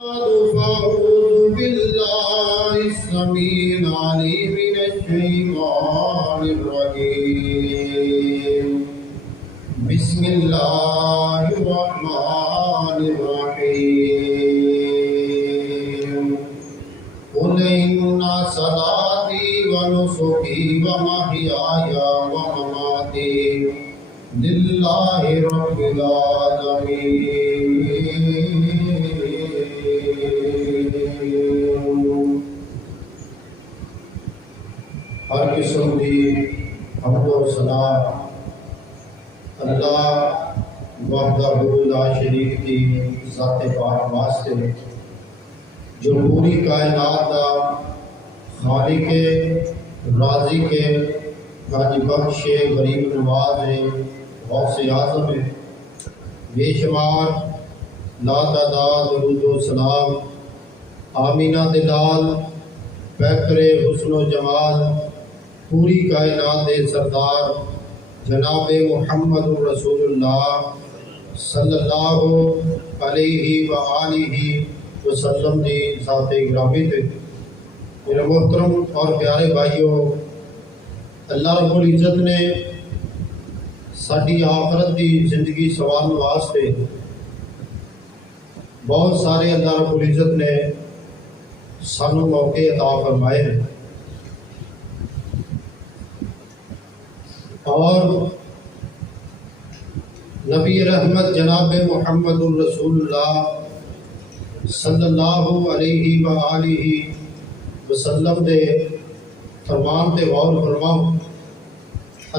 فأعوذ بالله السميع العليم من الشيطان الرجيم بسم الله الرحمن الرحيم قل إن صلاتي ونسكي ومحياي ومماتي لله رب العالمين ہر قسم کی حمد و ثنا اللہ وحدہ لا شریک کی ذات پاک واسطے جو پوری کائنات کا خالق رازق غنی بخش غریب نواز ہے غوث اعظم ہے بے شمار لا تعداد درود و سلام آمینہ دلال پیکر حسن و جمال پوری کائنات دے سردار جناب محمد رسول اللہ صلی اللہ علیہ وآلہ وسلم دی ذات گرامی تے میرے محترم اور پیارے بھائیوں، اللہ رب العزت نے ساڈی آخرت دی زندگی سنوارن واسطے بہت سارے اللہ رب العزت نے سانو موقع عطا فرمائے ہیں، اور نبی رحمت جناب محمد الرسول اللہ صلی اللہ علیہ وآلہ وسلم دے فرمان تے غور فرماؤ۔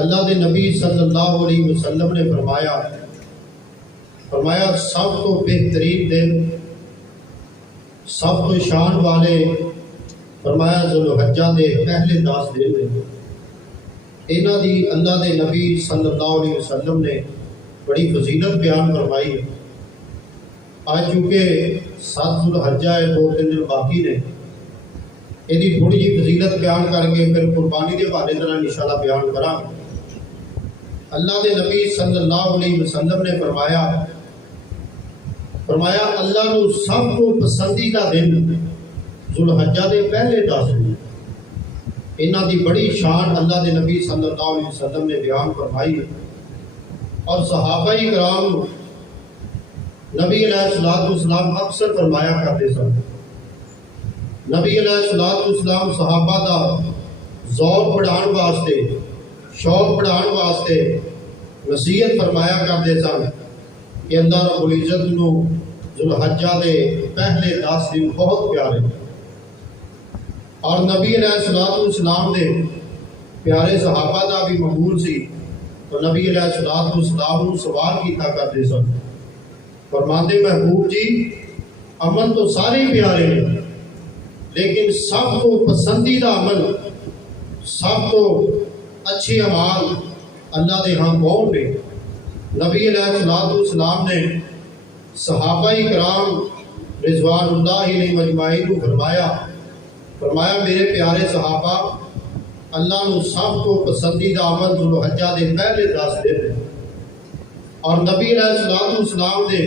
اللہ دے نبی صلی اللہ علیہ وسلم نے فرمایا سب تو بہترین دن، سب تو شان والے فرمایا ذوالحجہ دے پہلے 10 دن نے، انہاں دی اللہ دے نبی صلی اللہ علیہ وسلم نے بڑی فضیلت بیان فرمائی ہے۔ آج چونکہ 7 ذوالحجہ ہے، 2-3 دن باقی نے، یہ تھوڑی جی فضیلت بیان کر کے پھر قربانی کے حوالے طرح انشاءاللہ بیان کرا۔ اللہ دے نبی صلی اللہ علیہ وسلم نے فرمایا اللہ کو سب کو پسندیدہ دن ذوالحجہ دے پہلے 10 دن، انہاں دی بڑی شان اللہ دے نبی صلی اللہ علیہ وسلم نے بیان فرمائی ہے۔ اور صحابہ کرام نبی علیہ السلام اکثر فرمایا کرتے سن، نبی علیہ السلام صحابہ دا ذوق بڑھان واسطے، شوق بڑھان واسطے نصیحت فرمایا کرتے سن کہ اللہ رب العزت نو ذوالحجہ دے پہلے 10 دن بہت پیارے، اور نبی علیہ السلام دے پیارے صحابہ دا بھی مقبول سی، تو نبی علیہ السلام نو سوال کیتا کرتے سن، فرماندے محبوب جی عمل تو سارے پیارے ہیں، لیکن سب کو پسندیدہ عمل، سب کو اچھے اعمال اللہ دے ہاں کون نے؟ نبی علیہ السلام نے صحابہ کرام رضوان اللہ علیہ مجمعین کو فرمایا میرے پیارے صحابہ، اللہ نے سب کو پسندیدہ عمل ذوالحجہ دے پہلے 10 دن ہیں، اور نبی علیہ السلام دے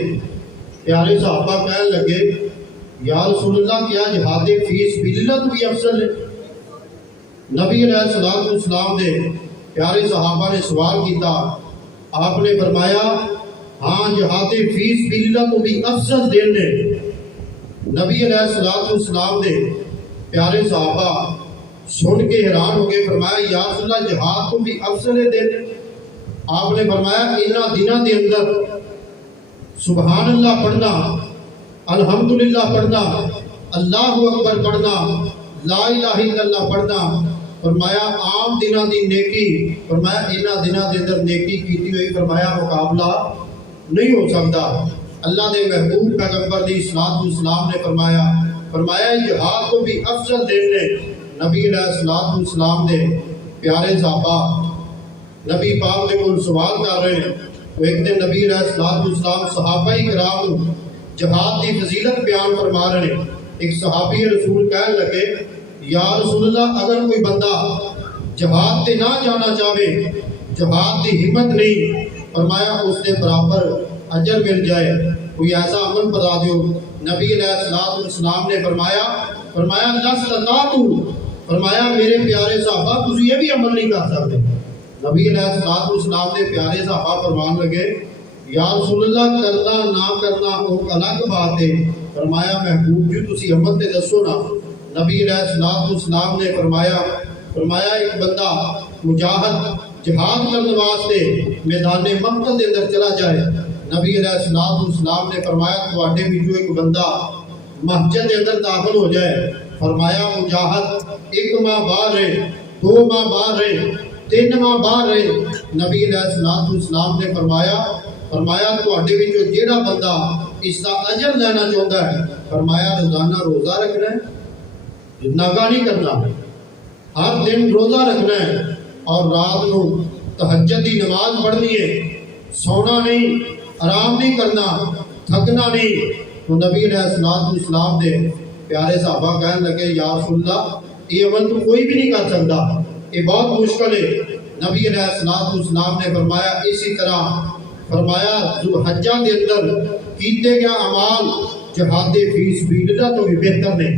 پیارے صحابہ کہنے لگے یا رسول اللہ کیا جہاد فی سبیل اللہ تو بھی افضل ہے؟ نبی علیہ السلام دے پیارے صحابہ نے سوال کیتا، آپ نے فرمایا ہاں جہاد فی سبیل اللہ تو بھی افضل دن ہے۔ نبی علیہ السلام دے پیارے صحابہ سن کے حیران ہو گئے، فرمایا یا رسول اللہ جہاد تو بھی افضل دن ہے؟ آپ نے فرمایا انہاں دنوں دے اندر سبحان اللہ پڑھنا، الحمدللہ پڑھنا، اللہ اکبر پڑھنا، لا الہ الا اللہ پڑھنا، فرمایا عام دنوں دی نیکی، فرمایا انہاں دنوں دے اندر نیکی کیتی ہوئی فرمایا مقابلہ نہیں ہو سکتا۔ اللہ دے محبوب پیغمبر دی صلوات و سلام نے فرمایا جہاد کو بھی افضل دن نے۔ نبی علیہ السلام دے پیارے صحابہ نبی پاک نے کول سوال کر رہے ہیں، تو ایک دن نبی علیہ السلام صحابہ کرام جہاد کی فضیلت بیان فرما رہے ہیں۔ ایک صحابی رسول کہنے لگے یا رسول اللہ اگر کوئی بندہ جہاد تے نہ جانا چاہے، جہاد کی ہمت نہیں، فرمایا اس کے برابر اجر مل جائے۔ کوئی ایسا عمل بتا دیو نبی علیہ السلام نے فرمایا لست تاتو، فرمایا میرے پیارے صحابہ تسی یہ بھی عمل نہیں کر سکتے۔ نبی علیہ السلام نے پیارے صحابہ فرمان لگے یا رسول اللہ کرنا نہ کرنا وہ الگ بات ہے، فرمایا محبوب جی تسی عمل تے دسو نا۔ نبی علیہ السلام نے فرمایا ایک بندہ مجاہد جہاد کرنے واسطے میدان مقتل دے اندر چلا جائے، نبی علیہ السلام نے فرمایا تواڈے وچوں ایک بندہ مسجد کے اندر داخل ہو جائے، فرمایا مجاہد 1 ماہ باہر رہے، 2 ماہ باہر رہے، 3 ماہ باہر رہے، نبی علیہ السلام نے فرمایا تواڈے وچوں جیڑا بندہ اس کا اجر لینا چاہتا ہے، فرمایا روزانہ روزہ رکھنا ہے، ناگا نہیں کرنا، ہر دن روزہ رکھنا ہے اور رات کو تہجد کی نماز پڑھنی ہے، سونا نہیں، آرام نہیں کرنا، تھکنا نہیں۔ تو نبی علیہ السلام نے پیارے صحابہ کہنے لگے یا رسول اللہ یہ عمل تو کوئی بھی نہیں کر سکتا، یہ بہت مشکل ہے۔ نبی علیہ السلام نے فرمایا اسی طرح فرمایا ذوالحجہ کے اندر کیتے گیا اعمال جہاد فی سبیل اللہ تو بھی بہتر نے،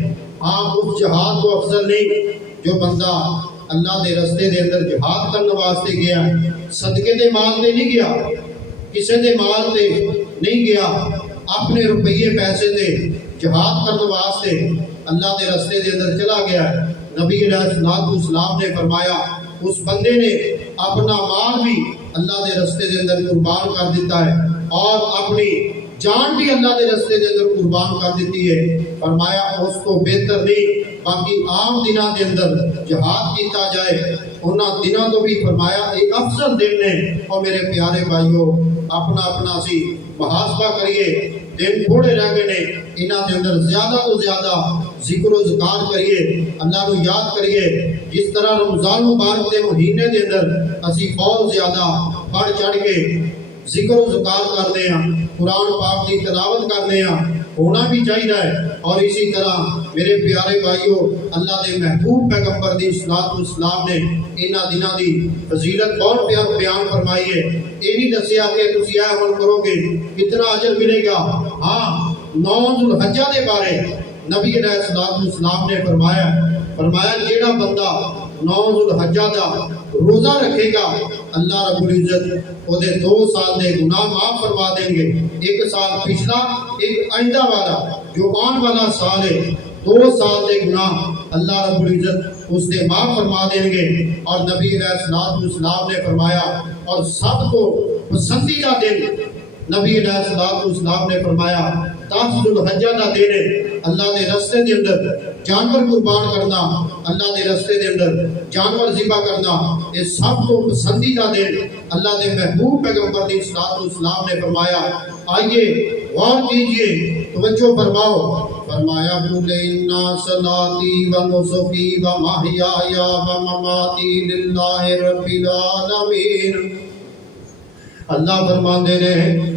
ہاں اس جہاد کو افضل نہیں جو بندہ اللہ دے رستے دے اندر جہاد کرنے واسطے گیا، صدقے دے مال دے نہیں گیا، کسے دے مال دے نہیں گیا، اپنے روپیے پیسے دے جہاد کرنے واسطے اللہ دے رستے دے اندر چلا گیا۔ نبی علیہ السلام نے فرمایا اس بندے نے اپنا مال بھی اللہ دے رستے دے اندر قربان کر دیتا ہے اور اپنی جان بھی اللہ دے رستے دے اندر قربان کر دیتی ہے، فرمایا اس کو بہتر نہیں باقی عام دنوں دے اندر جہاد کیتا جائے، انہاں دنوں تو بھی فرمایا ایک افضل دن نے۔ اور میرے پیارے بھائیو اپنا سی محاسبہ کریے، دن تھوڑے رہ گئے نے، انہاں دے اندر زیادہ تو زیادہ ذکر و ذکار کریے، اللہ کو یاد کریے۔ جس طرح رمضان مبارک کے مہینے دے اندر اسی بہت زیادہ بڑھ چڑھ کے ذکر و ذکار کرتے ہیں، قرآن پاک کی تلاوت کرتے ہیں، ہونا بھی چاہیے ہے۔ اور اسی طرح میرے پیارے بھائیو اللہ دے محبوب پیغمبر دی صلاۃ والسلام نے انہاں دنوں دی فضیلت بہت بیان فرمائی ہے۔ یہ نہیں دسیا کہ تسی یہ عمل کرو گے کتنا اجر ملے گا، ہاں 9 ذوالحجہ دے بارے نبی علیہ السلام نے فرمایا جیڑا بندہ 9 ذوالحجہ دا روزہ رکھے گا اللہ رب العزت وہ 2 سال دے گناہ معاف فرما دیں گے، 1 سال پچھلا 1 آئندہ والا جو آن والا سال ہے 2 سال دے گناہ اللہ رب العزت اس دے معاف فرما دیں گے۔ اور نبی علیہ السلام نے فرمایا اور سب کو پسندیدہ دن نبی علیہ السلام نے فرمایا 10 ذوالحجہ کا دن ہے، اللہ دے رستے دے اندر جانور قربان کرنا، اللہ دے رستے دے اندر جانور ذبح کرنا، یہ سب کو پسندیدہ دن اللہ دے محبوب پیغمبر دی صلاۃ والسلام نے فرمایا۔ آئیے غور کیجئے، توجہ فرماؤ، فرمایا قل ان صلاتی و نسکی و محیای و مماتی للہ رب العالمین۔ اللہ فرماندے نے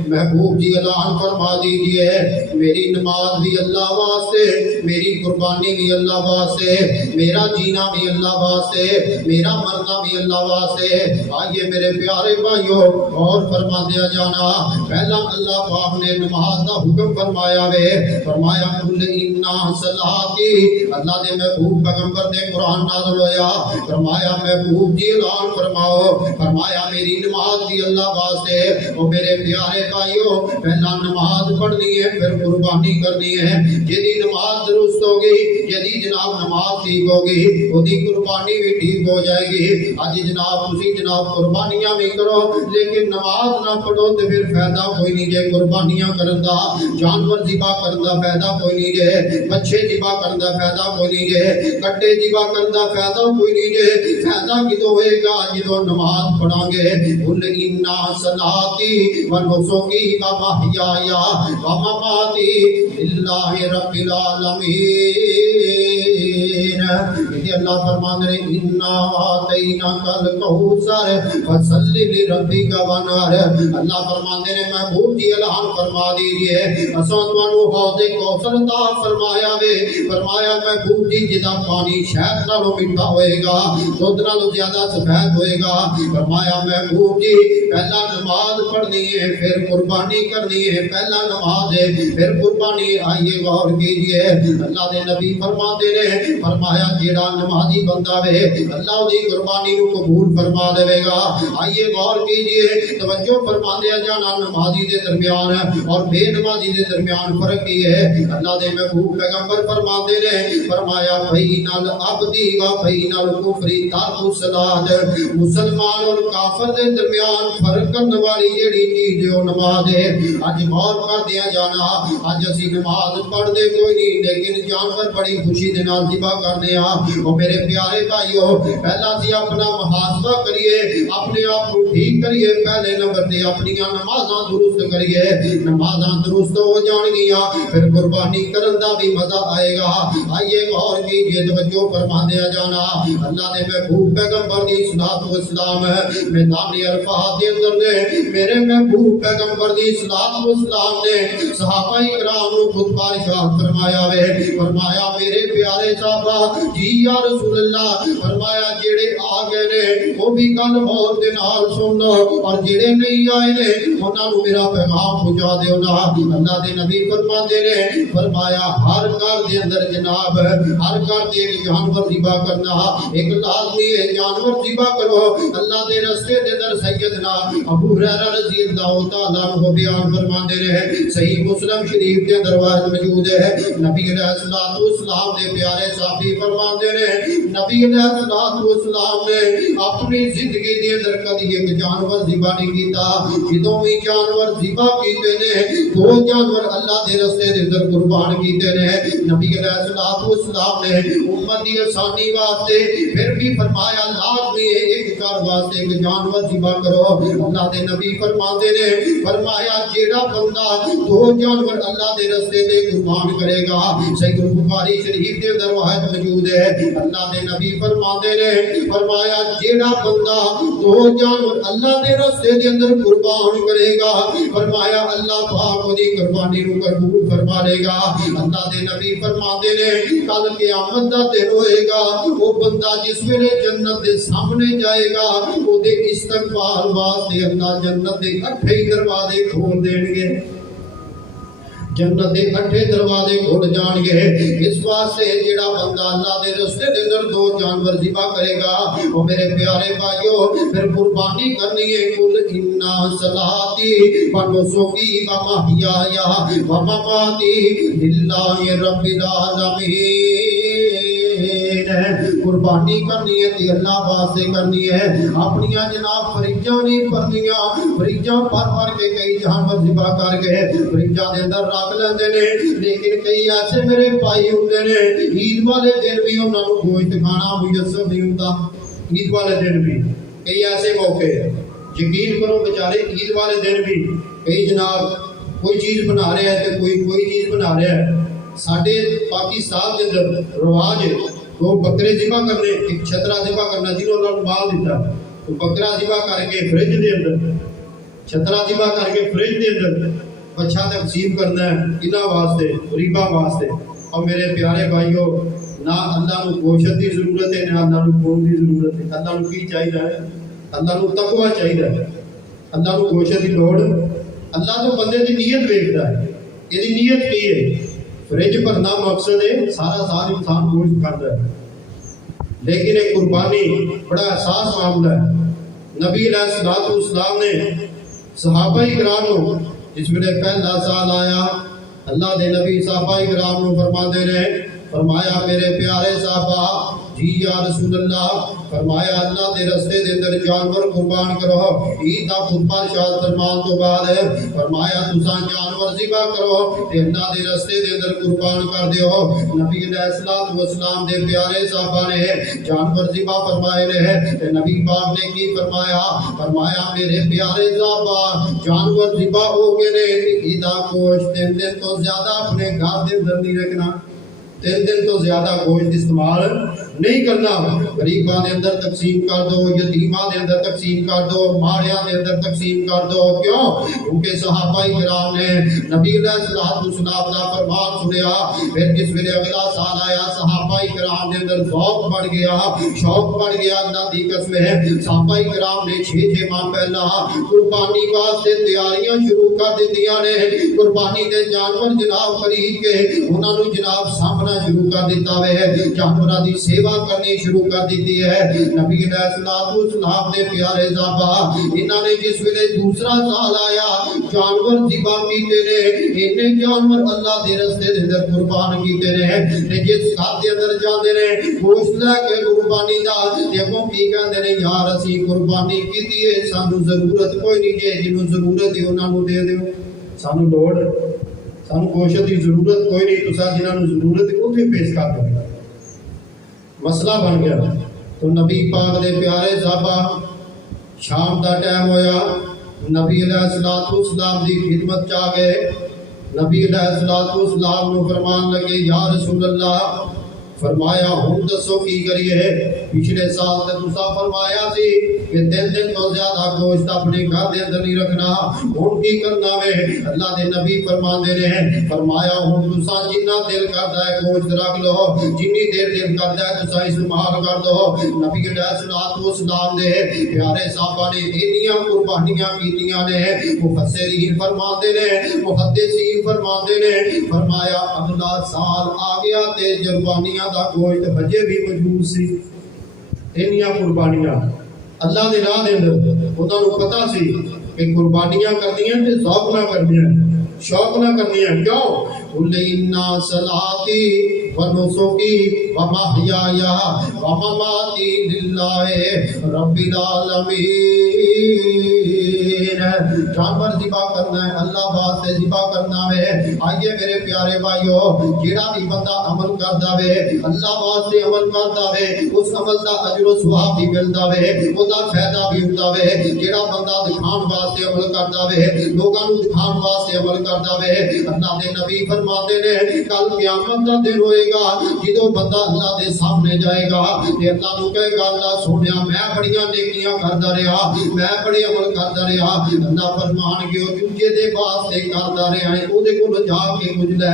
محبوب جی اعلان فرما دیجئے میری نماز بھی اللہ واسطے، میری قربانی بھی اللہ واسطے، میرا جینا بھی اللہ واسطے، میرا مرنا بھی اللہ واسطے۔ آئیے میرے پیارے بھائیو اور فرما دیا جانا، پہلا اللہ پاک نے نماز کا حکم فرمایا وے، فرمایا قل ان صلاتی، اللہ دے محبوب پیغمبر نے قرآن نازل ہویا، فرمایا محبوب جی اعلان فرماؤ، فرمایا میری نماز بھی اللہ واسطے۔ اور میرے پیارے بھائیو پہلا نماز پڑھنی ہے پھر قربانی کرنی ہے، جدی نماز درست ہوگی، جدی جناب نماز ٹھیک ہوگی وہی قربانی بھی ٹھیک ہو جائے گی۔ آج جناب تسی جناب قربانیاں بھی کرو لیکن نماز نہ پڑھو تو پھر فائدہ کوئی نہیں جے، قربانیاں کرنا جانور ذبح کرنا فائدہ کوئی نہیں جے، بچے ذبح کرنا فائدہ کوئی نہیں جے، کٹے ذبح کرنا فائدہ کوئی نہیں جے، فائدہ کدو ہوئے گا جدو نماز پڑھاں گے۔ قل ان صلاتی و نسکی و محیای و مماتی للہ رب العالمین۔ اللہ فرماتے ہیں انا اعطیناک الکوثر فصلی لربک وانحر۔ اللہ فرماتے ہیں محبوب جی اعلان فرما دیجئے اساں تانوں حوض کوثر عطا فرمایا وے، فرمایا محبوب جی جدا پانی شہد نالوں میٹھا ہوئے گا، دودھ نالوں زیادہ سفید ہوئے گا، فرمایا محبوب جی پہلا نماز پڑھنی ہے پھر قربانی کرنی ہے پہلا نماز ہے پھر قربانی آئیے غور کیجئے اللہ دے نبی فرماتے نے فرمایا جیڑا نمازی بندہ وے اللہ دی قربانی کو قبول فرما دے گا آئیے غور کیجئے توجہ فرما دیا جانا نمازی دے درمیان اور بے نمازی دے درمیان فرق کی ہے اللہ دے محبوب پیغمبر فرماتے نے فرمایا بین العبدی و بین الکفر ترک الصلاۃ مسلمان اور کافر دے درمیان فرق کرنے والی جیڑی چیز ہے وہ نماز ہے اج غور کر دیا جانا اج اسی نماز پڑھ دے کوئی نہیں لیکن جانور بڑی خوشی دے نال ذبح کرتے ہیں او میرے پیارے بھائیو پہلا سی اپنا محاسبہ کریے اپنے آپ کو ٹھیک کریے پہلے نمبر تے اپنی نمازاں درست کریے نمازاں درست ہو جان گیاں پھر قربانی کرن دا بھی مزہ آئے گا آئیے غور کیجئے توجہ فرما دیا جانا اللہ نے محبوب پیغمبر دی صلاۃ و سلام میدان عرفات دے اندر نے میرے محبوب پیغمبر دی صلاۃ و سلام نے صحابہ کرام نو خطبہ ارشاد فرمایا وے فرمایا میرے پیارے صحابہ جی یا رسول اللہ فرمایا جڑے آ گئے نے وہ بھی گل غور دے نال سن لو اور جڑے نہیں آئے نے انہاں نو میرا پیغام پہنچا دیو نا اللہ دے نبی فرماندے نے فرمایا ہر گھر دے اندر جناب ہر گھر دے ایک جانور ذبح کرنا ایک لازمی ہے جانور ذبح کرو اللہ دے رستے دے در سیدنا ابو ہریرہ رضی اللہ تعالی عنہ بیان فرماندے نے صحیح مسلم شریف کے اندر روایت موجود ہے نبی علیہ الصلوۃ والسلام دے پیارے صحابی فرماندے نے نبی علیہ الصلوۃ والسلام نے اپنی زندگی دے اندر کبھی ایک جانور ذبح نہیں کیتا جدوں بھی جانور ذبح کیتے نے دو جانور اللہ دے رستے دے اندر قربان کیتے نے نبی علیہ الصلوۃ والسلام نے امت دی آسانی واسطے پھر بھی فرمایا لازمی ہے ایک گھر واسطے ایک جانور ذبح کرو اللہ دے نبی فرماتے نے فرمایا جیڑا بندہ دو جانور اللہ دے رستے دے قربان کرے گا صحیح بخاری شریف دے اندر روایت موجود ہے اللہ دے نبی فرماتے نے فرمایا جیڑا بندہ دو جانور اللہ دے رستے دے اندر قربان کرے گا فرمایا اللہ پاک دی قربانی کو قبول فرما لے گا اللہ دے نبی فرماتے نے کل قیامت دا دن ہوئے گا وہ بندہ جس ویلے جنت دے سامنے جائے گا وہ دے استقبال واسطے اللہ جنت دے اٹھے دروازے کھول دیں گے جنت دے اٹھے دروازے کھل جان گے اس واسطے جڑا بندہ اللہ دے رستے دے اندر دو جانور ذبح کرے گا وہ میرے پیارے بھائیو پھر قربانی کرنی ہے کل انا صلاتی و نسکی و محیایا و مماتی للہ رب العالمین قربانی کرنی ہے تے اللہ واسطے کرنی ہے اپنی جناب فریجاں نہیں پڑھنیاں فریجاں پر کے کئی جانور ذبح کر کے فریجاں دے اندر رکھ لیندے نے لیکن کئی ایسے میرے بھائی ہوندے نے عید والے دن بھی انہاں نوں گوشت کھانا میسر نہیں ہوندا عید والے دن بھی کئی ایسے موقع یقین کرو بیچارے عید والے دن بھی کئی جناب کوئی چیز بنا رہے ہیں تے کوئی چیز بنا رہا ہے ساڈے پاکستان دے اندر رواج ہے تو بکرے ذبح کرنے ایک چھترا ذبح کرنا جنہوں نے مال دیتا تو بکرا ذبح کر کے فریج دے اندر چھترا ذبح کر کے فریج دے اندر بچہ تقسیم کرنا ہے انہاں واسطے غریباں واسطے اور میرے پیارے بھائیو نہ اللہ نو گوشت دی ضرورت ہے نہ اللہ نو خون دی ضرورت ہے اللہ نو کی چاہیے اللہ نو تقوی چاہیے اللہ نو گوشت دی لوڑ اللہ تو بندے دی نیت ویکھدا ہے یہ نیت کی ہے فریج بھرنا مقصد ہے سارا سال انسان گوشت کھاتا ہے لیکن ایک قربانی بڑا احساس معاملہ ہے نبی علیہ الصلوۃ والسلام نے صحابہ کرام جس میں پہلا سال آیا اللہ دے نبی صحابہ کرام کو فرماتے رہے فرمایا میرے پیارے صحابہ جی یا رسول اللہ فرمایا اللہ دے رستے دے اندر جانور قربان کرو عید دا خطبہ ارشاد فرمان تو بعد فرمایا تساں جانور ذبح کرو تے اللہ دے رستے دے اندر قربان کر دیو نبی علیہ الصلوۃ والسلام دے پیارے صحابہ نے جانور ذبح فرمائے نے تے نبی پاک نے کی فرمایا فرمایا میرے پیارے صحابہ جانور ذبح ہو گئے نے عید دا گوشت 3 دن تو زیادہ اپنے گھر دے اندر نہیں رکھنا 3 دن تو زیادہ گوشت استعمال نہیں کرنا. غریباں دے اندر تقسیم کر دو, یتیماں دے اندر تقسیم کر دو, ماڑیاں دے اندر تقسیم کر دو. کیوں؟ کیونکہ صحابہ کرام نے نبی علیہ السلام کا فرمان سنیا. پھر جس ویلے اگلا سال آیا صحابہ کرام دے اندر ذوق بڑھ گیا, شوق بڑھ گیا. اللہ دی قسم ہے صحابہ کرام نے 6 ماہ پہلا قربانی واسطے تیاریاں شروع کر دتیاں نے. قربانی دے جانور جناب خرید کے انہاں نوں جناب سامنا شروع کر دیتا ہے, جانوراں دی سیوا کرنی شروع کر دیتی ہے. نبی علیہ السلام دے پیارے صحابہ انہاں نے جس ویلے دوسرا سال آیا جانور ذبح کیتے نے, انہیں جانور اللہ دے رستے دے اندر قربان کیتے نے. تے جس گھر دے اندر جاندے نے گوشت لے کے قربانی دا تے اگوں کی کہندے نے یار اسی قربانی کیتی ہے, سانو ضرورت کوئی نہیں جے, جنوں ضرورت ہے انہاں نوں دے دیو. سانو لوڑ سانو گوشت دی ضرورت کوئی نہیں, تساں جنہاں نوں ضرورت ہے اوتھے پیش کر دو. مسئلہ بن گیا. تو نبی پاک دے پیارے صحابہ شام دا ٹائم ہویا, نبی علیہ السلام دی خدمت چا گئے. نبی علیہ السلام نو فرمان لگے یا رسول اللہ, فرمایا ہن دسو کی کریے. پچھلے سال تے تساں فرمایا سی کہ 3 دن تو زیادہ گوشت اپنے گھر دے اندر نہیں رکھنا, ہن کی کرنا وے؟ اللہ دے نبی فرماندے نے فرمایا ہن تساں جنہ دل کردا ہے گوشت رکھ لو, جنی دیر دل کردا ہے تساں استعمال کر دو. نبی علیہ السلام دے پیارے صحابہ نے انیاں قربانیاں کیتیاں نے. مفسرین فرماندے نے, محدثین فرماندے نے فرمایا اگلا سال آ گیا تے قربانیاں دا گوشت ہجے بھی موجود سی. انیاں قربانیاں اللہ دے راہ دے اندر انہاں نوں پتہ سی کہ قربانیاں کرنیاں تے ذوق نہ کرنیاں, شوق نہ کرنیاں. کیوں؟ قل ان صلاتی و نسکی و محیای و مماتی للہ رب العالمین. جانور ذبح کرنا ہے اللہ واسطے ذبح کرنا ہے. آئیے میرے پیارے بھائیو, جیڑا بھی بندہ عمل کردا وے اللہ واسطے عمل کردا وے اس عمل دا اجر و ثواب بھی ملدا وے, او دا فائدہ بھی ہوندا وے. جیڑا بندہ دکھان واسطے عمل کردا وے, لوکاں نوں دکھان واسطے عمل کردا وے, اللہ دے نبی فرماندے نے کل قیامت دا دن ہوئے گا جدوں بندہ اللہ دے سامنے جائے گا تے اللہ نوں کہے گا اللہ سونیا میں بڑیاں نیکیاں کردا رہیا, میں بڑے عمل کردا رہیا. اللہ فرمان کے جے دے واسطے کردا رہیا ہے او دے کول جا کے کچھ لے.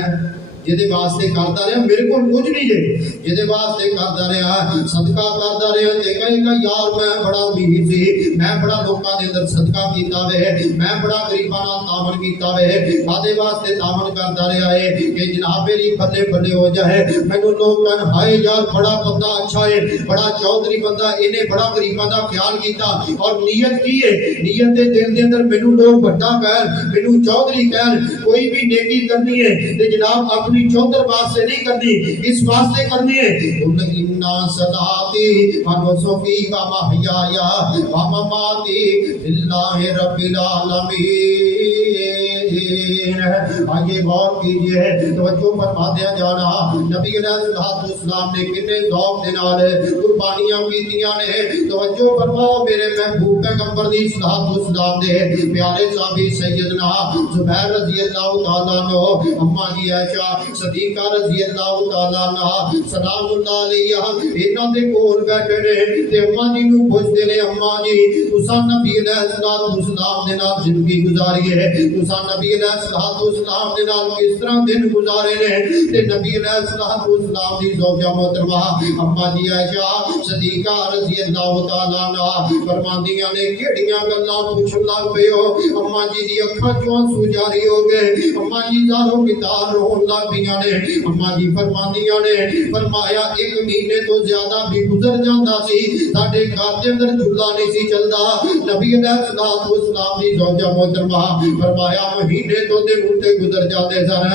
جہدے واسطے کرتا رہا میرے کو کچھ نہیں جے, جہدے واسطے کرتا رہا صدقہ کرتا رہا تے کہے گا یار میں بڑا امیر سی, میں بڑا لوکاں دے اندر صدقہ کیتا وے, میں بڑا غریباں نال تعاون کیتا وے. آدے واسطے تعاون کرتا رہا ہے کہ جناب میری بلے بلے ہو جائے, مینوں لوگ کہن ہائے یار بڑا بندہ اچھا ہے, بڑا چودھری بندہ, انہیں بڑا غریباں دا خیال کیتا. اور نیت کی ہے, نیت دے دل دے اندر مینوں لوگ بڑا کہن, مینوں چودھری کہن. کوئی بھی نیکی کرنی ہے تے جناب اپنی چودھر واسطے نہیں کرنی, اس واسطے کرنی ہے قل ان صلاتی و نسکی و محیای و مماتی للہ رب العالمین. آئیے غور کیجئے, توجہ فرما دیا جانا. نبی علیہ السلام نے کتنے ذوق دے نال قربانیاں کیتیاں نے. توجہ فرماؤ میرے محبوب پیغمبر دی السلام دے پیارے صحابی سیدنا زبیر رضی اللہ تعالیٰ عنہ, اماں جی عائشہ صدیقہ رضی اللہ تعالیٰ عنہ سلام اللہ علیہ انہاں دے کول بیٹھے نے تے اماں جی نوں پوچھدے نے اماں جی تساں نبی علیہ السلام دے نال زندگی گزاری ہے, تساں نبی علیہ السلام دے نال کس طرح دن گزارے نے؟ تے نبی علیہ السلام دی زوجہ محترمہ اماں جی عائشہ صدیقہ رضی اللہ تعالیٰ عنہ فرماندیاں نے کیڑیاں گلاں پوچھن لگ پئے ہو. اماں جی دی اکھاں چوں آنسو جاری ہو گئے, اماں جی زاروں کی تار رون لگ پیاں نے. اماں جی فرماندیاں نے فرمایا 1 مہینے تو زیادہ بھی گزر جاندا سی ساڈے گھر دے اندر چولہا نہیں سی چلدا. نبی علیہ السلام دی زوجہ محترمہ فرمایا مہینے تو دن اُتے گزر جاتے سن.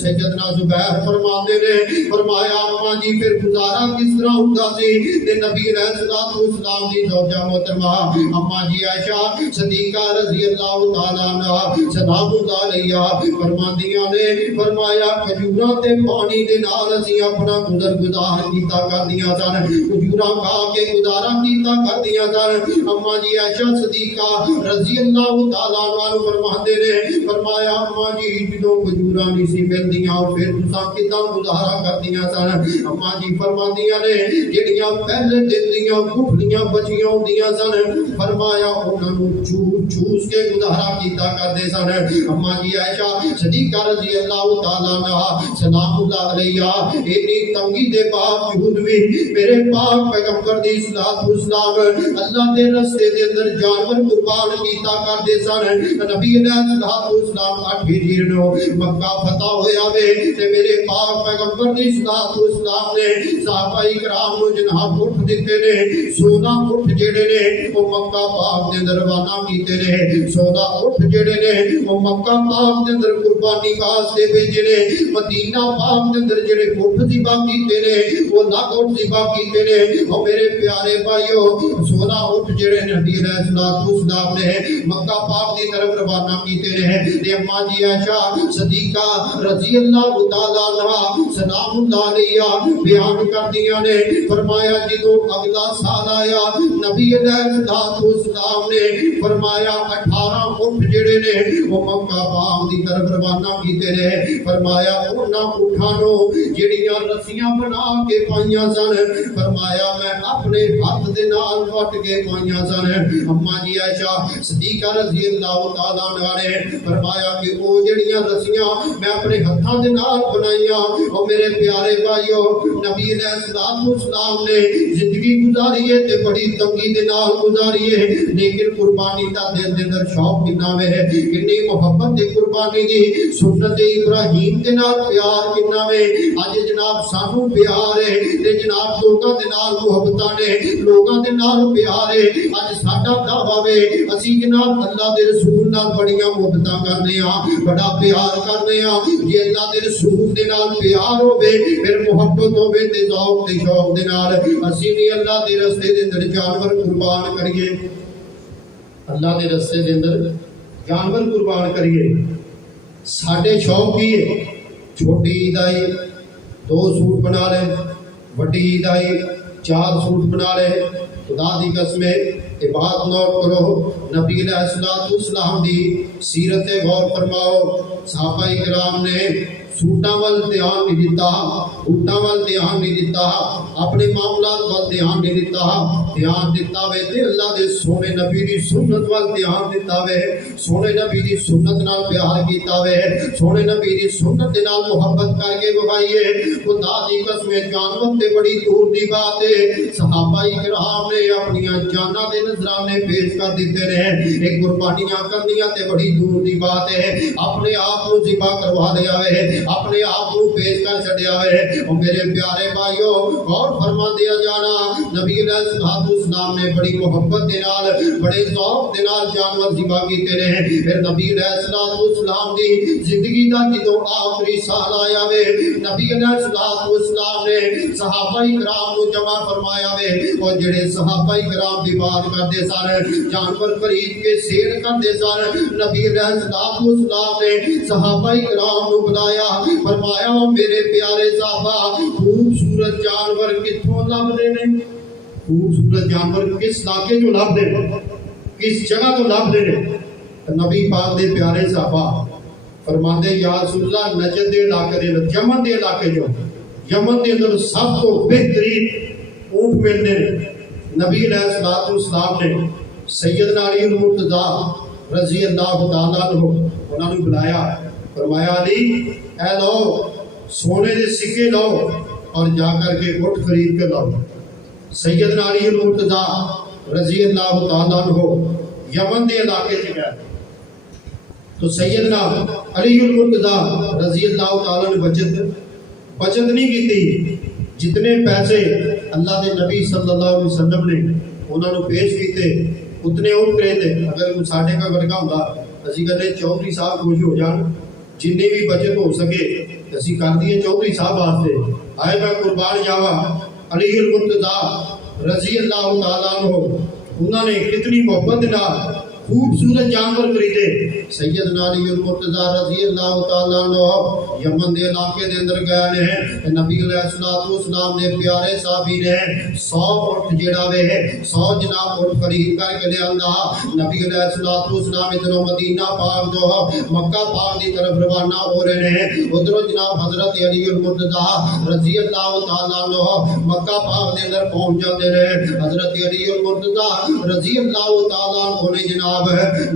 سیدنا زبیر فرماندے نے فرمایا اماں جی پھر گزارا کس طرح ہوندا سی؟ تے نبی علیہ السلام دی زوجہ محترمہ اماں جی عائشہ صدیقہ رضی اللہ تعالیٰ عنہ سلام اللہ علیہ فرماندیاں نے فرمایا کھجوراں تے پانی دے نال اسی اپنا گزر گزار کیتا کردیاں سن کھجوراں کھا کے گزارا کیتا کردیاں سن اما جی عائشہ صدیقہ رضی اللہ تعالیٰ عنہ فرماندے نے فرمایا اما جی جدوں کھجوراں نہیں سی ملدیاں پھر تساں کداں گزارا کردیاں سن اما جی فرماندیاں نے جڑیاں پہلے دن دیاں گٹھلیاں بچیاں ہوندیاں سن فرمایا انہاں نوں چوس چوس کے گزارا کیتا کردے سن اما جی عائشہ صدیقہ رضی اللہ تعالیٰ عنہ سلام اللہ علیہا اتنی تنگی دے باوجود بھی میرے پاک پیغمبر دی صلاۃ والسلام اللہ دے رستے دے اندر جانور قربان کیتا کردے سن نبی علیہ الصلوۃ والسلام 8 ہجری نو مکہ فتح ہویا وے تے میرے پاک پیغمبر دی صلاۃ والسلام نے صحابہ کرام نو جناب اٹھ دتے نے 16 اٹھ جڑے نے او مکہ پاک دے اندر روانہ کیتے نے 16 اٹھ جڑے نے او مکہ پاک دے اندر قربانی واسطے بھیجے نے مدینہ پاک دے اندر جڑے اٹھ ذبح کیتے نے او لاکھ اٹھ ذبح کیتے نے او میرے پیارے بھائیو 16 اٹھ جڑے نبی علیہ الصلوۃ والسلام نے مکہ پاک دی طرف روانہ کیتے نے تے اما جی عائشہ صدیقہ رضی اللہ تعالیٰ عنہ سلام اللہ علیہا بیان کردیاں نے فرمایا جدوں اگلا سال آیا نبی علیہ الصلوۃ والسلام نے فرمایا 18 اٹھ جڑے نے وہ مکہ پاک دی طرف روانہ کیتے نے فرمایا انہاں اٹھاں نو جڑیاں رسیاں بنا کے پائیاں سن فرمایا میں اپنے ہاتھ دے نال وٹ کے پائیاں سن اما جی عائشہ صدیقہ رضی اللہ تعالیٰ عنہ نے فرمایا کہ او جڑیاں رسیاں میں اپنے ہتھاں دے نال بنائیاں او میرے پیارے بھائیو نبی علیہ الصلوۃ والسلام نے زندگی گزاری ہے تے بڑی تنگی دے نال گزاری ہے لیکن قربانی دا دل دے اندر شوق کتنا ہے کتنی محبت دی قربانی دی سنت ابراہیم دے نال پیار کتنا ہے اج جناب سانو پیار ہے تے جناب لوکاں دے نال محبتاں نے لوکاں دے نال پیار ہے اج ساڈا دعویٰ ہے اسی جناب اللہ دے رسول نال بڑیاں محبتاں کرنے ہاں بڑا پیار کرنے ہاں جے اللہ دے رسول دے نال پیار ہوے پھر محبت ہوے تے ذوق تے شوق دے نال اسی بھی اللہ دے رستے دے اندر جانور قربان کریے اللہ دے رستے دے اندر جانور قربان کریے ساڈے شوق کی ہے چھوٹی عید آئی 2 سوٹ بنا لے بڑی عید آئی 4 سوٹ بنا لے خدا دی قسم یہ بات نوٹ کرو نبی علیہ الصلوۃ والسلام دی سیرت غور فرماؤ صحابہ کرام نے سوٹاں وال دھیان نہیں دیتا بوٹاں وال دھیان نہیں دیتا اپنے معاملات وال دھیان نہیں دیتا دھیان دیتا وے تے اللہ دے سونے نبی دی سنت وال دھیان دیتا وے سونے نبی دی سنت نال پیار کیتا وے سونے نبی دی سنت دے نال محبت کر کے وبائیے خدا دی قسم جانور تے بڑی دور دی بات ہے صحابہ کرام نے اپنی جاناں دے نذرانے پیش کر دیتے رہے ایک قربانیاں کرنیاں تے بڑی دور دی بات ہے اپنے آپ کو ذبح کروا لیا ہے اپنے آپ کو پیش کر چھڈیا ہے اور میرے پیارے بھائیو اور فرما دیا جانا نبی علیہ الصلوۃ والسلام نے بڑی محبت دے نال بڑے ذوق دے نال جانور ذبح کیتے نے پھر نبی علیہ الصلوۃ والسلام دی زندگی دا جدوں آخری سال آیا وے نبی علیہ الصلوۃ والسلام نے صحابہ کرام کو جمع فرمایا وے اور جڑے صحابہ کرام دی بات کردے سن جانور خرید کے سیر کردے سن نبی علیہ الصلوۃ والسلام نے صحابہ کرام کو بلایا فرمایا میرے پیارے صحابہ خوبصورت جانور کتھوں لبدے نے خوبصورت جانور کس علاقے جو لبدے نے کس جگہ تو لبدے نے نبی پاک دے پیارے صحابہ فرماندے یا رسول اللہ نجد دے علاقے دے یمن دے علاقے جو یمن دے اندر سب تو بہترین اونٹ ملتے ہیں نبی علیہ الصلوۃ والسلام نے سیدنا علی المرتضیٰ رضی اللہ تعالیٰ عنہ انہوں نے بلایا فرمایا علی اے لو سونے دے سکے لو اور جا کر کے اٹھ خرید کے لاؤ سیدنا علی المرتضیٰ رضی اللہ تعالیٰ عنہ یمن دے علاقے سے گئے تو سیدنا علی المرتضیٰ رضی اللہ تعالیٰ نے بچت نہیں کی تھی جتنے پیسے اللہ دے نبی صلی اللہ علیہ وسلم نے انہوں نے پیش کیتے اتنے اٹھ رہے تھے اگر کوئی ساڈے کا ورگا ہوتا اسی کہتے چودھری صاحب خوش ہو جان جنی بھی بچت ہو سکے اسی کر دیے چودھری صاحب واسطے آئے میں قربان جاوا علی المرتضیٰ رضی اللہ تعالیٰ عنہ انہوں نے کتنی محبت نال خوبصورت جانور خریدے. سیدنا علی المرتضی رضی اللہ تعالیٰ عنہ یمن دے علاقے دے اندر گئے نے. نبی علیہ الصلوۃ والسلام دے پیارے صحابی نے 100 اونٹ جڑا وے 100 جناب اونٹ خرید کر کے لے آندا. نبی علیہ الصلوۃ والسلام ادھروں مدینہ پاک جو مکہ پاک دی طرف روانہ ہو رہے ہیں. ادھروں جناب حضرت علی المرتضی رضی اللہ تعالیٰ عنہ مکہ پاک دے اندر پہنچ جاتے رہے. حضرت علی المرتضی رضی اللہ تعالیٰ عنہ نے جناب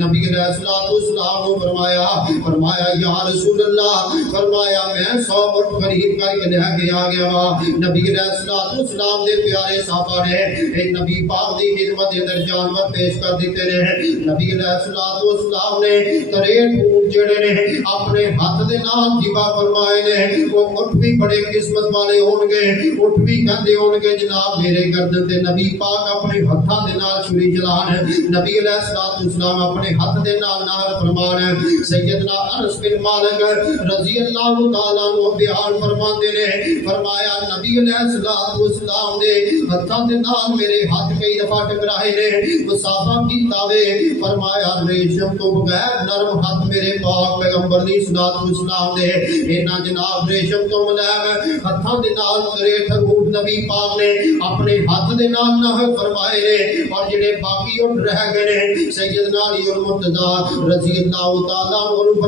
نبی علیہ الصلوۃ والسلام کو فرمایا یا رسول اللہ، فرمایا میں 100 اونٹ خرید کر کے لے کے آ گیا وا. نبی علیہ الصلوۃ والسلام دے پیارے صحابہ نے نبی پاک دی خدمت دے اندر جانور پیش کر دیتے رہے. نبی علیہ الصلوۃ والسلام نے 63 اونٹ جڑے نے اپنے ہاتھ دے نال ذبح فرمائے نے. وہ اونٹ بھی بڑے قسمت والے ہون گے، اونٹ بھی کہندے ہون گے جناب میرے گردن تے نبی پاک اپنے ہاتھاں دے نال چھری چلان. نبی علیہ الصلوۃ والسلام اپنے ہاتھ دے نال نہر فرمان. سیدنا انس بن مالک رضی اللہ تعالیٰ عنہ بیان فرماندے نے فرمایا نبی علیہ الصلوۃ والسلام دے ہاتھاں دے نال میرے ہاتھ کئی دفعہ ٹکرائے نے. مصافحہ کیتا وے فرمایا ریشم تو بغیر نرم ہاتھ میرے پاک پیغمبر دی صلوات والسلام دے اینا جناب ریشم تو ملائم ہاتھاں دے نال 63 اونٹ نبی پاک نے اپنے ہاتھ دے نال نہر فرمائے نے. اور جڑے باقی اونٹ رہ گئے نے سیدنا علی المرتضی رضی اللہ تعالیٰ عنہ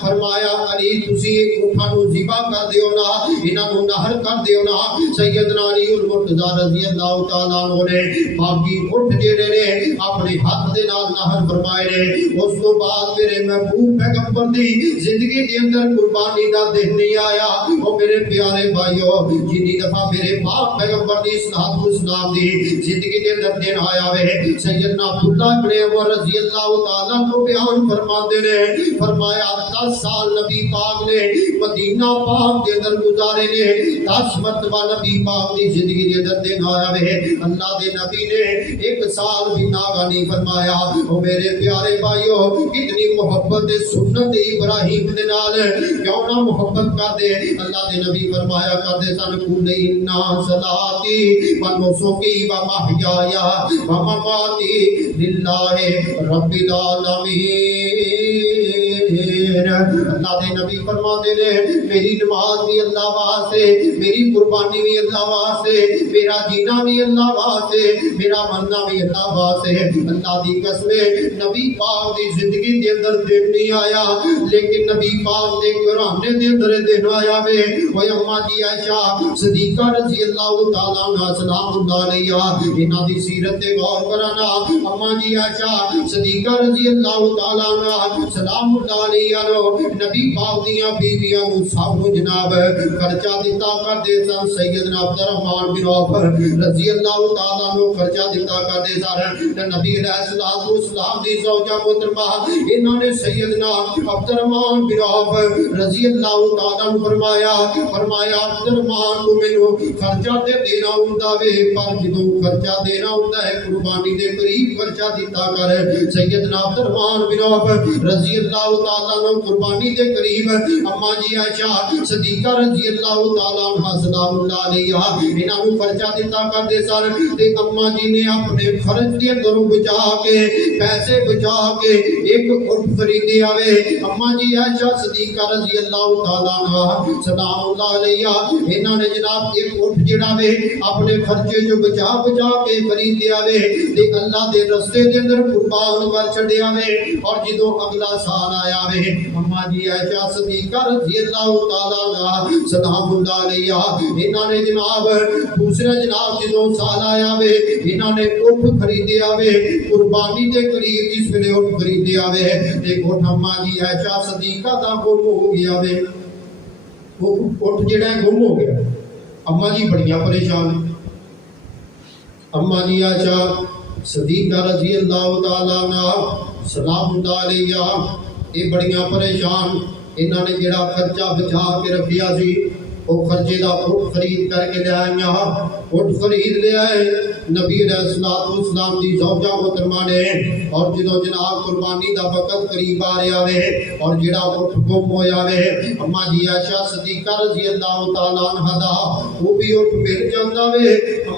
فرمایا علی تسی اونٹاں نو ذبح کر دیو نا، انہاں نو نہر کر دیو نا. سیدنا علی المرتضی رضی اللہ تعالیٰ عنہ نے باقی اونٹ جڑے نے اپنے ہاتھ دے نال نہر فرمائے نے. اس تو بعد میرے محبوب پیغمبر دی زندگی دے اندر قربانی دا دن نہیں آیا. او میرے پیارے بھائیو جنی دفعہ میرے پاک پیغمبر دی صلوات والسلام دی زندگی دے اندر دن آیا وے سیدنا عبداللہ بن عمر رضی اللہ تعالیٰ کو بیان فرماتے نے فرمایا 10 سال نبی پاک نے مدینہ پاک دے اندر گزارے نے. 10 مرتبہ نبی پاک دی زندگی دے اندر دن آیا وے. اللہ دے نبی نے 1 سال بھی ناغا نہیں فرمایا. او میرے پیارے بھائیو کتنی محبت دے سنت ابراہیم دے نال کیوں نہ محبت کر دے. اللہ دے نبی فرمایا کر دے سن قل ان صلاتی و نسکی و محیای و مماتی للہ رب العالمین. اللہ دے نبی فرماتے نے میری نماز بھی اللہ واسطے، میری قربانی بھی اللہ واسطے، میرا جینا بھی اللہ واسطے، میرا مرنا بھی اللہ واسطے. اللہ دی قسم نبی پاک دی زندگی دے اندر دن نہیں آیا لیکن نبی پاک دے گھرانے دے اندر دن آیا وے. وہ اماں جی عائشہ صدیقہ رضی اللہ تعالیٰ عنہ سلام اللہ علیہا انہاں دی سیرت تے غور کرانا. اماں جی عائشہ صدیقہ رضی اللہ تعالیٰ عنہ سلام اللہ علیہا نبی پاک دیاں بیویاں نو سب نو جناب خرچہ دیتا کردے سن. سیدنا عبد الرحمن بن عوف رضی اللہ تعالیٰ عنہ خرچہ دیتا کردے سن. نبی علیہ الصلوۃ والسلام دی زوجہ محترمہ انہوں نے سیدنا عبد الرحمن بن عوف رضی اللہ تعالیٰ عنہ فرمایا عبد الرحمن کو مینوں خرچہ تے دینا ہوندا وے پر جدوں خرچہ دینا ہوندا ہے قربانی دے قریب خرچہ دیتا کر. سیدنا عبد الرحمن بن عوف رضی اللہ تعالیٰ عنہ قربانی دے قریب اماں جی عائشہ صدیقہ رضی اللہ تعالیٰ عنہ سلام اللہ علیہا انہاں نوں خرچہ دیتا کردے سن. تے اماں جی نے اپنے خرچ دے اندروں بچا کے پیسے بچا کے 1 اونٹ خریدیا وے. اماں جی عائشہ صدیقہ رضی اللہ تعالیٰ عنہ سلام اللہ علیہا انہاں نے جناب 1 اونٹ جڑا وے اپنے خرچے جو بچا کے خریدیا وے تے اللہ دے رستے دے اندر قربان کر چھڈیا وے. اور جدوں اگلا سال آیا وے اماں جی عائشہ صدیقہ رضی اللہ تعالیٰ عنہ سلام اللہ علیہا انہاں نے جناب دوسرا جناب جدوں سال آیا وے انہاں نے اونٹ خریدیا وے قربانی دے قریب جس ویلے اونٹ خریدیا وے تے اونٹ اماں جی عائشہ صدیقہ دا گم ہو گیا وے. وہ اونٹ جڑا گم ہو گیا. اماں جی بڑیاں پریشان. اماں جی عائشہ صدیقہ رضی اللہ تعالیٰ عنہ سلام اللہ علیہا یہ بڑیاں پریشان. انہاں نے جڑا خرچہ بچا کے رکھیا سی وہ خرچے دا اونٹ خرید کر کے لے آئیاں. اونٹ خرید لے آئے نبی علیہ الصلوۃ والسلام دی زوجہ محترمہ نے. اور جدوں جناب قربانی دا وقت قریب آ رہا وے اور جڑا اونٹ گم ہویا وے اماں جی عائشہ صدیقہ رضی اللہ تعالیٰ عنہ دا وہ بھی اونٹ مل جاندا وے.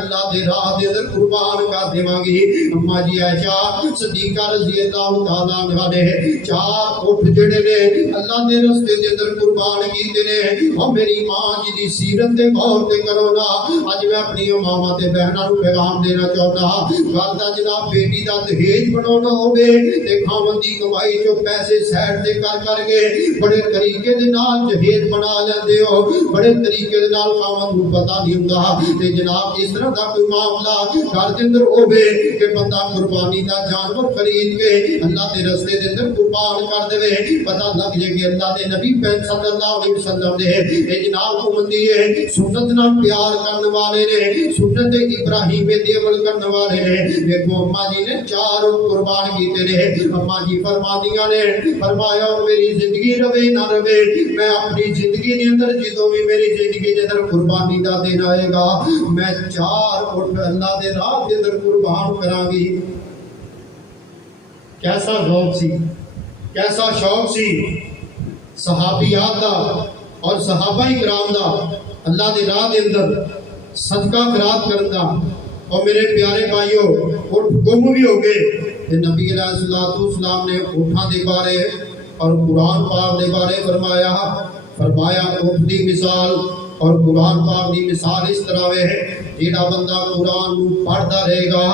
اللہ دے راہ دے اندر قربان کر دیواں گی۔ اما جی عائشہ صدیقہ رضی اللہ تعالیٰ عنہا نے 4 اونٹ جڑے نے اللہ دے رستے دے اندر قربان کیتے نے۔ اور میری ماں جی دی سیرت تے غور تے کرو نا، اج میں اپنی ماواں تے بہناں نوں پیغام دینا چاہتا ہاں، گل دا جناب بیٹی دا دہیج بناونا ہوے تے خاوند دی کمائی چوں پیسے سیٹ تے کر کے بڑے طریقے دے نال جہیز بنا لیندے ہو، بڑے طریقے دے نال خاوند نوں پتہ نہیں ہوندا تے جناب اس طرح دا کوئی معاملہ گھر دے اندر ہوے کہ بندہ قربانی دا جانور خرید کے اللہ دے رستے دے اندر قربان کر دے، پتہ لگ جائے کہ اللہ دے نبی صلی اللہ علیہ وسلم نے اے جناب پابندی ہے، سنت نال پیار کرنے والے نے، سنت ابراہیم دے عمل کرنے والے نے۔ دیکھو اما جی نے 4 قربان کیتے نے۔ اما جی فرماندیاں نے فرمایا میری زندگی رہے نہ رہے، میں اپنی زندگی دے اندر جدوں بھی میری زندگی دے اندر قربانی دا دن آئے گا میں 4 اونٹ اللہ دے راہ دے اندر قربان کراں گی۔ کیسا ذوق سی، کیسا شوق سی صحابیات دا اور صحابہ کرام دا اللہ دے راہ دے اندر صدقہ خیرات کرن دا۔ اور میرے پیارے بھائیو اونٹ گم بھی ہو گئے تے نبی علیہ الصلوۃ والسلام نے اونٹاں دے بارے اور قرآن پاک دے بارے فرمایا اونٹ دی مثال اور قرآن پاک دی مثال اس طرح ہے، جیڑا بندہ قرآن نو پڑھدا رہے گا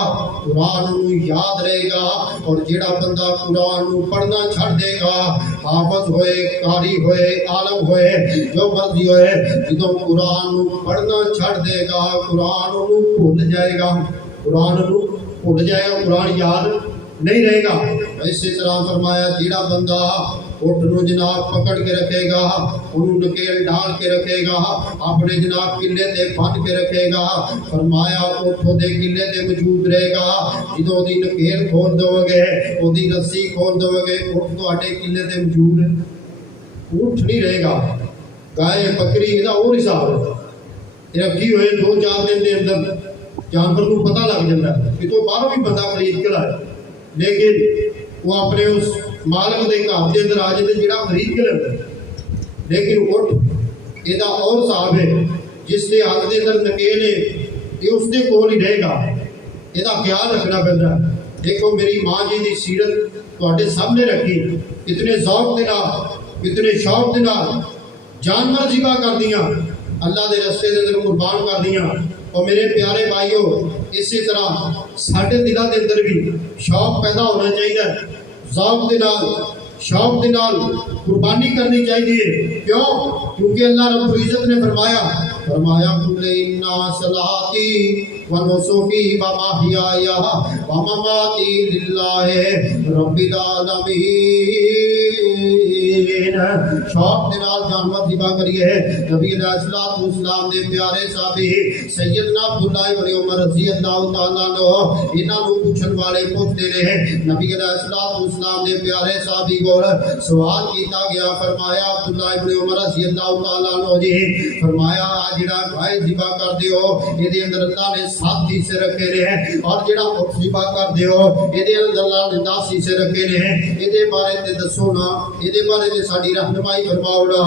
قرآن نو یاد رہے گا، اور جیڑا بندہ قرآن نو پڑھنا چھڑ دے گا، حافظ ہوئے قاری ہوئے عالم ہوئے جو مرضی ہوئے، جدوں قرآن نو پڑھنا چھڑ دے گا قرآن نو بھول جائے گا، قرآن نو بھول جائے گا، قرآن یاد نہیں رہے گا۔ اسی طرح فرمایا جیڑا بندہ اونٹ نو جناب پکڑ کے رکھے گا، انہوں نکیل ڈال کے رکھے گا، اپنے جناب قلعے تے بند کے رکھے گا، فرمایا اونٹوں دے قلعے تے موجود رہے گا، جدوں دی نکیل کھول دو گے اودی رسی کھول دو گے اونٹ تواڈے قلعے تے موجود ہے، اونٹ نہیں رہے گا۔ گائے بکری دا اور حساب ہے، رکھی ہوئے 2-4 دن دے اندر جانور کو پتہ لگ جاتا ہے کہ تو باہروں بھی بندہ خرید کے لائے، لیکن وہ اپنے اس مالک دے گھر دے اندر آ جاتے جڑا خرید کے لگتا ہے۔ لیکن اونٹ یہ اور صاحب ہے جس کے ہاتھ دے اندر نکیل ہے یہ اس کے کول ہی رہے گا، یہ خیال رکھنا پڑتا ہے۔ دیکھو میری ماں جی دی سیرت تواڈے سامنے رکھی، کتنے ذوق دے نال کتنے شوق دے نال جانور ذبح کر دیاں، اللہ دے رستے دے اندر قربان کر دیاں۔ اور میرے پیارے بھائیو اسی طرح ساڈے دلاں دے اندر بھی شوق پیدا ہونا چاہیے، ذوق دے نال شوق دے نال قربانی کرنی چاہیے۔ کیوں؟ کیونکہ اللہ رب العزت نے فرمایا قل ان صلاتی و نسکی و محیای و مماتی للہ رب العالمین۔ شوق دے نال جانور ذبح کریے۔ نبی علیہ الصلوۃ والسلام دے پیارے صحابی سیدنا عبداللہ ابن عمر رضی اللہ تعالیٰ عنہ انہاں نوں پوچھن والے پوچھتے رہے، نبی علیہ الصلوۃ والسلام دے پیارے صحابی کو سوال کیتا گیا، فرمایا عبداللہ ابن عمر رضی اللہ تعالیٰ عنہ جی فرمایا جڑا گائے ذبح کر دیو یہ اندر اللہ نے 7 حصے رکھے نے، اور جڑا اونٹ ذبح کر دیو یہ اندر اللہ نے 10 حصے رکھے نے، یہ بارے تے دسو نا، یہ بارے تے ساڈی رہنمائی فرماؤ نا۔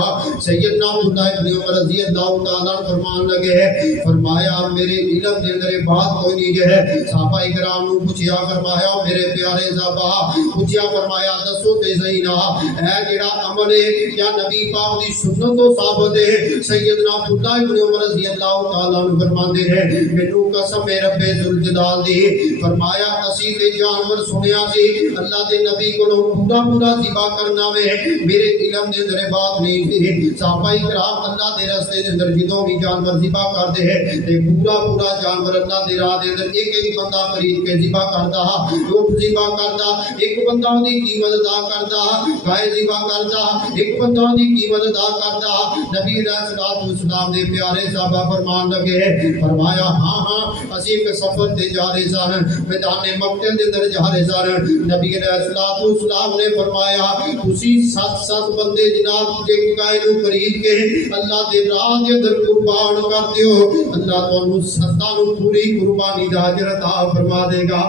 سیدنا عبداللہ ابن عمر رضی اللہ تعالیٰ فرمان لگے، فرمایا میرے علم دے اندر بات کوئی نہیں ہے۔ صحابہ کرام نوں پوچھیا، فرمایا میرے پیارے صحابہ پوچھیا، فرمایا دسو تے صحیح نا اے جڑا عمل ہے کیا نبی پاک دی سنت تو ثابت ہے؟ سیدنا عبداللہ ابن عمر رضی اللہ تعالیٰ عنہ فرماندے ہیں مینوں قسم ہے رب ذوالجلال دی، فرمایا اسی تے جانور سنیا سی اللہ دے نبی کولوں پورا ذبح کرنا وے، میرے علم دے اندر بات نہیں سی۔ صحابہ کرام اللہ دے راستے دے اندر جدوں بھی جانور ذبح کردے تے پورا جانور اللہ دے راہ دے اندر ایک عمل دا خرید کے ذبح کردا، اونٹ ذبح کردا، ایک بندہ دی قیمت ادا کردا، گائے ذبح کردا، ایک بندہ دی قیمت ادا کردا۔ نبی علیہ الصلوۃ والسلام دے پیارے صحابہ فرمان لگے، فرمایا ہاں اسی ایک سفر تے جا رہے سن، میدان مقتل دے اندر جا رہے سن۔ نبی علیہ الصلوۃ والسلام نے فرمایا تسی 7 بندے جناب جے گائے نو خرید کے اللہ دے راہ دے اندر قربان کر دیو، اللہ تانوں 7 نو پوری قربانی دا اجر عطا فرما دے گا۔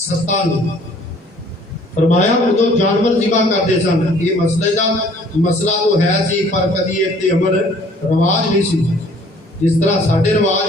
7 نو فرمایا وہ جانور ذبح کرتے سن، یہ مسئلہ تو ہے سی پر کدی ایک عمل رواج نہیں سی، جس طرح ساڈے رواج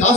10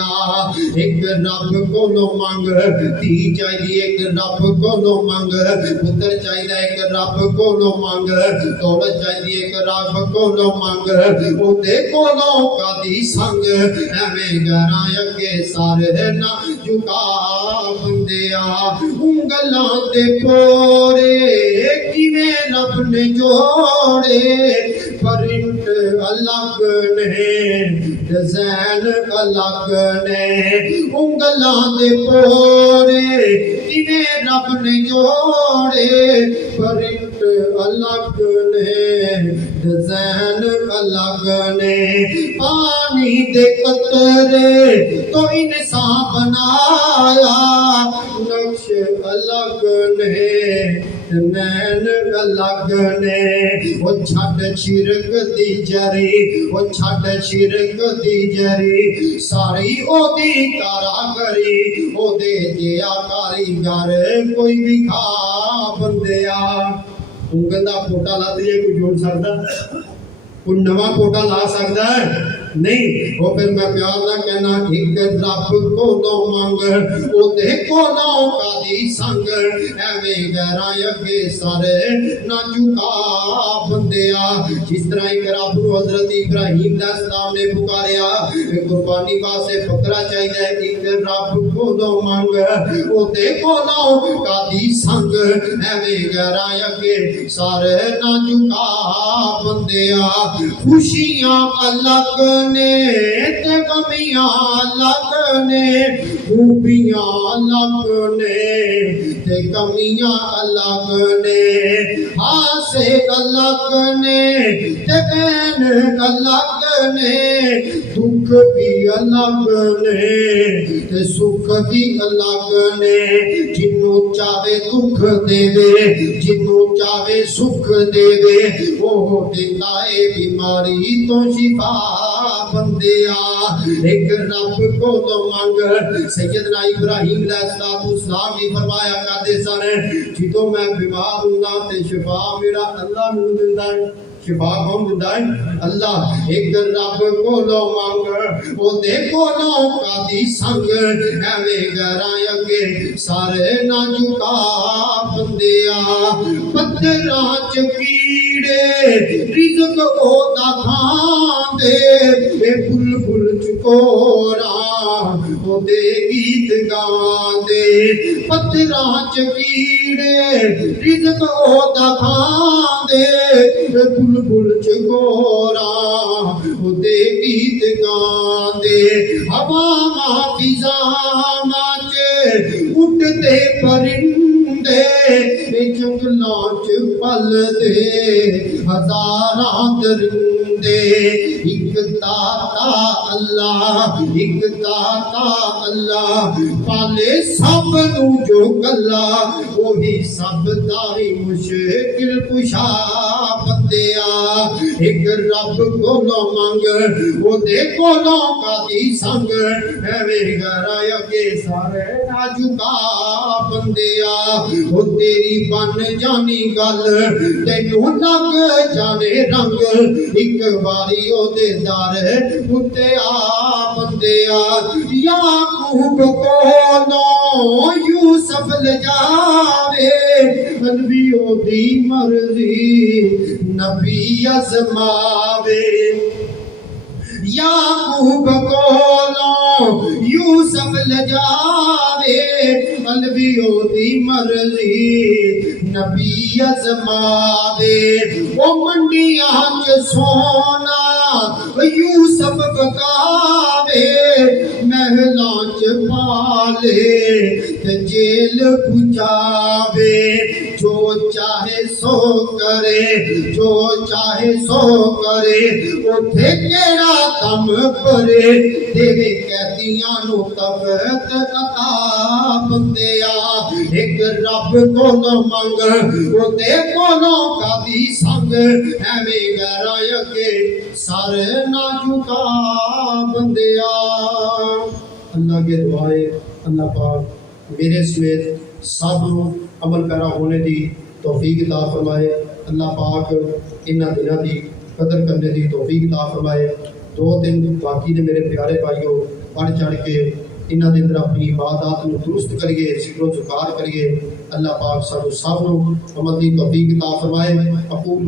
بندیا ایک رب کولو منگ دھی چاہیے ایک رب کولو منگ پتر چاہیے ایک رب کولو منگ دولت چاہیے ایک رب کولو منگ او دے کولو کدی سنگ ایویں گراں اگے سارے نہ جھکا بندیا انگلاں تے پورے کیویں رب نے جوڑے پرنٹ الگ نے ڈیزائن الگ نے انگلاں دے پورے کیویں رب نے جوڑے پرنٹ الگ نے ڈیزائن الگ نے پانی دے قطرے تو انسان بنایا نقش الگ نے نین الگ نے وہ چھٹ شرک دی جری وہ چھٹ شرک دی جری ساری او دی کاراگری او دے جیا کاریگر کوئی بھی کھا بندیا انگل دا پوٹا لا دیے کوئی جوڑ سکتا کوئی نواں پوٹا لا سکتا ہے نہیں وہ پھر میں پیار نہ کہنا ایک رب کو دو منگ او دے کو نو کا دی سنگ ایویں گہراں اگے سارے نہ جھکا بندیا جس طرح ایک رب نو حضرت ابراہیم دا السلام نے پکاریا قربانی واسطے بکرا چاہیے ایک رب کو دو منگ او دے کو نو کا دی سنگ ایویں گہراں اگے سارے نہ جھکا بندیا خوشیاں الگ نے تے غمیاں الگ نے خوبیاں الگ نے تے کمیاں الگ نے ہاسے الگ نے تے بین الگ نے دکھ بھی الگ نے تے سکھ بھی الگ نے جنوں چاہے دکھ دے جنوں چاہے سکھ دے وہ دیندا اے بیماری تو شفا بندیا ایک رب کو تو منگ سیدنا ابراہیم علیہ السلام نے فرمایا کرتے سن جدوں میں بیمار ہوں تے شفا میرا اللہ مینوں دیندا ہے شفا کون دیندا ہے اللہ ایک رب کو لو منگ او دے کو لو کا دی سنگ ایویں گراں اگے سارے نہ جھکا بندیا پتھراں چ کیڑے رزق او دا کھاندے اے بلبل چکوراں او دے گیت گاندے پتھراں چ کیڑے رزق او دا کھاندے بلبل چکوراں او دے گیت گاندے ہوا فضاں چ اٹھتے پرندے جنگلاں چ پلدے ہزاراں درندے ایک داتا اللہ ایک داتا اللہ پالے سب نو جو گلا وہی سب داری مشکل کشا بندیا ایک رب کو لو منگ وہ دے کو لو کا دی سنگ ایویں گراں اگے سارے نہ جھکا بندیا وہ تیری بن جانی گل تینوں لگ جانے رنگ ایک باری او دے دار اتے آ بندیا یعقوب کو یوسف لے جاوے نبیوں دی مرضی نبی ازماوے یعقوب کو یوسف لے جاوے نبیوں دی مرضی نبی ازماوے او منڈیاں چ سونا یوسف بکاوے محلاں چ پالے تے جیل پہنچاوے جو چاہے سو کرے جو چاہے سو کرے اوتھے کیڑا کم کرے دیوے قیدیاں نو طاقت عطا بندیا ایک رب کو منگ او دے کولوں کا دی سنگ ایویں گراں اگے سر نہ جھکا بندیا اللہ کے دعائے اللہ پاک میرے سمیت سب عمل پیرا ہونے دی توفیق عطا فرمائے اللہ پاک انہاں دنوں دی قدر کرنے دی توفیق عطا فرمائے 2 دن باقی نے میرے پیارے بھائیوں بڑھ چڑھ کے انہاں دے اندر اپنی عبادات نو درست کریے، ذکر و ذکار کریے۔ اللہ پاک سانو سب نو عمل دی توفیق عطا فرمائے۔ اقول